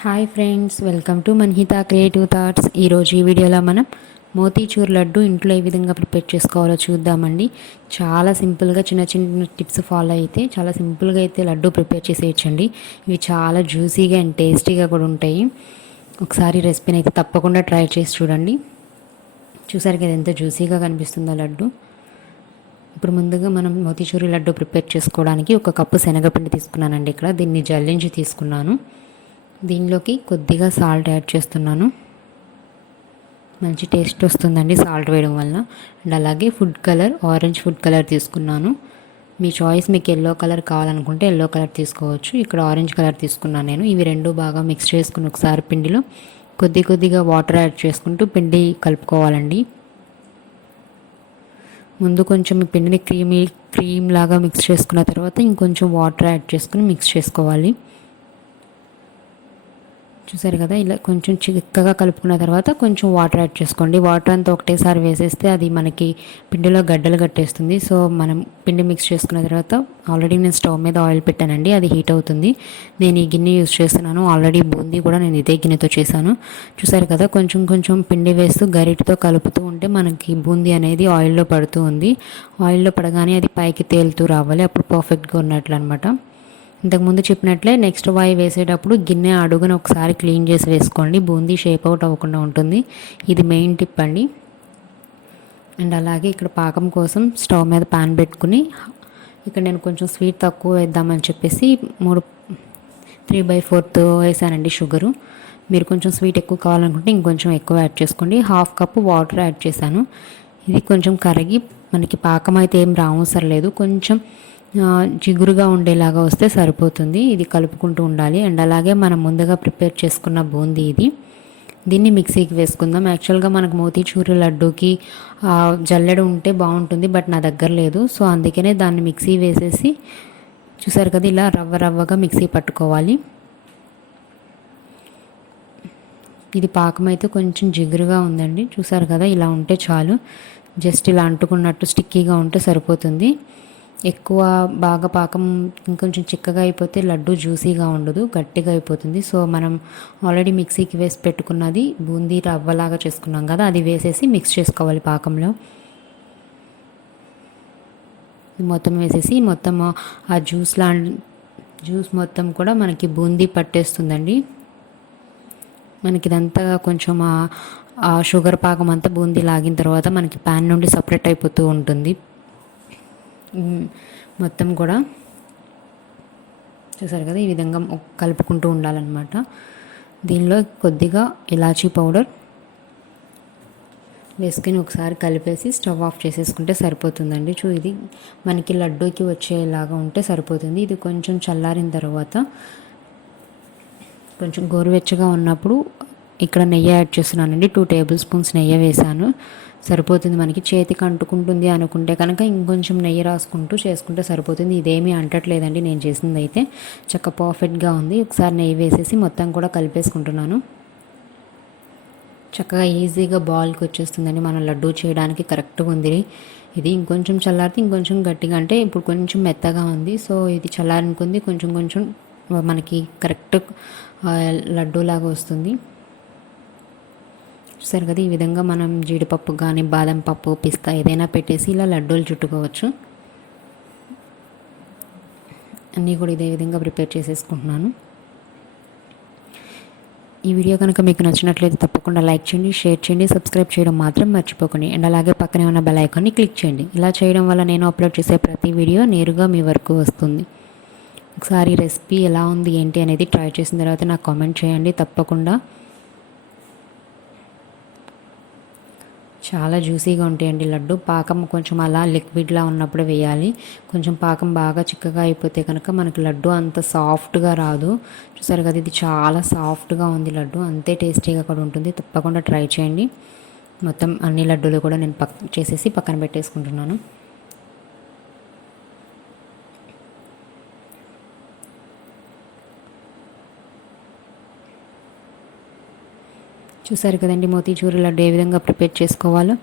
Hi friends, welcome to Manhita creative thoughts. ఈరోజు ఈ వీడియోలో మనం మోతీచూర్ లడ్డు ఇంట్లో ఏ విధంగా ప్రిపేర్ చేసుకోవాలో చూద్దామండి. చాలా సింపుల్గా చిన్న చిన్న టిప్స్ ఫాలో అయితే చాలా సింపుల్గా అయితే లడ్డు ప్రిపేర్ చేసేయచ్చండి. ఇవి చాలా జ్యూసీగా అండ్ టేస్టీగా కూడా ఉంటాయి. ఒకసారి రెసిపీని అయితే తప్పకుండా ట్రై చేసి చూడండి. చూసారు కదా ఎంత జ్యూసీగా కనిపిస్తుందో లడ్డు. ఇప్పుడు ముందుగా మనం మోతీచూరి లడ్డు ప్రిపేర్ చేసుకోవడానికి ఒక కప్పు శనగపిండి తీసుకున్నానండి. ఇక్కడ దీన్ని జల్లించి తీసుకున్నాను. దీనిలోకి కొద్దిగా సాల్ట్ యాడ్ చేస్తున్నాను. మంచి టేస్ట్ వస్తుందండి సాల్ట్ వేయడం వల్ల. అండ్ అలాగే food colour, orange food colour తీసుకున్నాను. మీ చాయిస్, మీకు ఎల్లో కలర్ కావాలనుకుంటే ఎల్లో కలర్ తీసుకోవచ్చు. ఇక్కడ ఆరెంజ్ కలర్ తీసుకున్నాను నేను. ఇవి రెండు బాగా మిక్స్ చేసుకుని ఒకసారి పిండిలో కొద్దిగా వాటర్ యాడ్ చేసుకుంటూ పిండి కలుపుకోవాలండి. ముందు కొంచెం పిండిని క్రీమ్ లాగా మిక్స్ చేసుకున్న తర్వాత ఇంకొంచెం వాటర్ యాడ్ చేసుకుని మిక్స్ చేసుకోవాలి. చూసారు కదా, ఇలా కొంచెం చిక్కగా కలుపుకున్న తర్వాత కొంచెం వాటర్ యాడ్ చేసుకోండి. వాటర్ అంతా ఒకటేసారి వేసేస్తే అది మనకి పిండిలో గడ్డలు కట్టేస్తుంది. సో మనం పిండి మిక్స్ చేసుకున్న తర్వాత ఆల్రెడీ నేను స్టవ్ మీద ఆయిల్ పెట్టానండి, అది హీట్ అవుతుంది. నేను ఈ గిన్నె యూజ్ చేస్తున్నాను. ఆల్రెడీ బూందీ కూడా నేను ఇదే గిన్నెతో చేశాను. చూసారు కదా, కొంచెం పిండి వేస్తూ గరిటతో కలుపుతూ ఉంటే మనకి బూందీ అనేది ఆయిల్లో పడుతూ ఉంది. ఆయిల్లో పడగానే అది పైకి తేలుతూ రావాలి, అప్పుడు పర్ఫెక్ట్గా ఉన్నట్లు అనమాట. ఇంతకుముందు చెప్పినట్లే నెక్స్ట్ వాయి వేసేటప్పుడు గిన్నె అడుగున ఒకసారి క్లీన్ చేసి వేసుకోండి. బూందీ షేప్ అవుట్ అవ్వకుండా ఉంటుంది. ఇది మెయిన్ టిప్ అండి. అండ్ అలాగే ఇక్కడ పాకం కోసం స్టవ్ మీద ప్యాన్ పెట్టుకుని, ఇక్కడ నేను కొంచెం స్వీట్ తక్కువ వేద్దామని చెప్పేసి 3/4 వేసానండి షుగరు. మీరు కొంచెం స్వీట్ ఎక్కువ కావాలనుకుంటే ఇంకొంచెం ఎక్కువ యాడ్ చేసుకోండి. 1/2 కప్పు వాటర్ యాడ్ చేశాను. ఇది కొంచెం కరిగి మనకి పాకం అయితే ఏం రావసరం లేదు, కొంచెం జిగురుగా ఉండేలాగా వస్తే సరిపోతుంది. ఇది కలుపుకుంటూ ఉండాలి. అండ్ అలాగే మనం ముందుగా ప్రిపేర్ చేసుకున్న బూందీ దీన్ని మిక్సీకి వేసుకుందాం. యాక్చువల్గా మనకు మోతీచూరు లడ్డూకి జల్లెడ ఉంటే బాగుంటుంది, బట్ నా దగ్గర లేదు. సో అందుకనే దాన్ని మిక్సీ వేసేసి, చూసారు కదా, ఇలా రవ్వగా మిక్సీ పట్టుకోవాలి. ఇది పాకం అయితే కొంచెం జిగురుగా ఉందండి. చూసారు కదా, ఇలా ఉంటే చాలు. జస్ట్ ఇలా అంటుకున్నట్టు స్టిక్కీగా ఉంటే సరిపోతుంది. ఎక్కువ బాగా పాకం ఇంకొంచెం చిక్కగా అయిపోతే లడ్డు జ్యూసీగా ఉండదు, గట్టిగా అయిపోతుంది. సో మనం ఆల్రెడీ మిక్సీకి వేసి పెట్టుకున్నది బూందీ రవ్వలాగా చేసుకున్నాం కదా, అది వేసేసి మిక్స్ చేసుకోవాలి పాకంలో. మొత్తం వేసేసి మొత్తం ఆ జ్యూస్ మొత్తం కూడా మనకి బూందీ పట్టేస్తుందండి. మనకి ఇదంతా కొంచెం ఆ షుగర్ పాకం అంతా బూందీ లాగిన తర్వాత మనకి ప్యాన్ నుండి సపరేట్ అయిపోతూ ఉంటుంది. మొత్తం కూడా చూసారు కదా, ఈ విధంగా కలుపుకుంటూ ఉండాలన్నమాట. దీనిలో కొద్దిగా ఇలాచీ పౌడర్ వేసుకొని ఒకసారి కలిపేసి స్టవ్ ఆఫ్ చేసేసుకుంటే సరిపోతుందండి. ఇది మనకి లడ్డూకి వచ్చేలాగా ఉంటే సరిపోతుంది. ఇది కొంచెం చల్లారిన తర్వాత కొంచెం గోరువెచ్చగా ఉన్నప్పుడు ఇక్కడ నెయ్యి యాడ్ చేస్తున్నానండి. 2 టేబుల్ స్పూన్స్ నెయ్యి వేసాను, సరిపోతుంది. మనకి చేతికి అంటుకుంటుంది అనుకుంటే కనుక ఇంకొంచెం నెయ్యి రాసుకుంటూ చేసుకుంటే సరిపోతుంది. ఇదేమీ అంటట్లేదండి, నేను చేసింది అయితే చక్క పర్ఫెక్ట్గా ఉంది. ఒకసారి నెయ్యి వేసేసి మొత్తం కూడా కలిపేసుకుంటున్నాను. చక్కగా ఈజీగా బాల్కి వచ్చేస్తుందండి. మనం లడ్డూ చేయడానికి కరెక్ట్గా ఉంది. ఇది ఇంకొంచెం చల్లారితే ఇంకొంచెం గట్టిగా, అంటే ఇప్పుడు కొంచెం మెత్తగా ఉంది. సో ఇది చల్లారనుకుంది కొంచెం మనకి కరెక్ట్ లడ్డూలాగా వస్తుంది. చూసారు కదా, ఈ విధంగా మనం జీడిపప్పు కానీ బాదం పప్పు, పిస్తా ఏదైనా పెట్టేసి ఇలా లడ్డూలు చుట్టుకోవచ్చు. అన్నీ కూడా ఇదే విధంగా ప్రిపేర్ చేసేసుకుంటున్నాను. ఈ వీడియో కనుక మీకు నచ్చినట్లయితే తప్పకుండా లైక్ చేయండి, షేర్ చేయండి, సబ్స్క్రైబ్ చేయడం మాత్రం మర్చిపోకండి. అండ్ అలాగే పక్కనే ఉన్న బెల్ ఐకాన్ని క్లిక్ చేయండి. ఇలా చేయడం వల్ల నేను అప్లోడ్ చేసే ప్రతి వీడియో నేరుగా మీ వరకు వస్తుంది. ఒకసారి రెసిపీ ఎలా ఉంది ఏంటి అనేది ట్రై చేసిన తర్వాత నాకు కామెంట్ చేయండి తప్పకుండా. చాలా జ్యూసీగా ఉంటాయండి లడ్డు. పాకం కొంచెం అలా లిక్విడ్లా ఉన్నప్పుడు వేయాలి. కొంచెం పాకం బాగా చిక్కగా అయిపోతే కనుక మనకి లడ్డు అంత సాఫ్ట్గా రాదు. చూసారు కదా, ఇది చాలా సాఫ్ట్గా ఉంది లడ్డు, అంతే టేస్టీగా కూడా ఉంటుంది. తప్పకుండా ట్రై చేయండి. మొత్తం అన్ని లడ్డూలు కూడా నేను చేసేసి పక్కన పెట్టేసుకుంటున్నాను. చూసారు కదండి, మోతీచూరు లడ్డు ఏ విధంగా ప్రిపేర్ చేసుకోవాలో.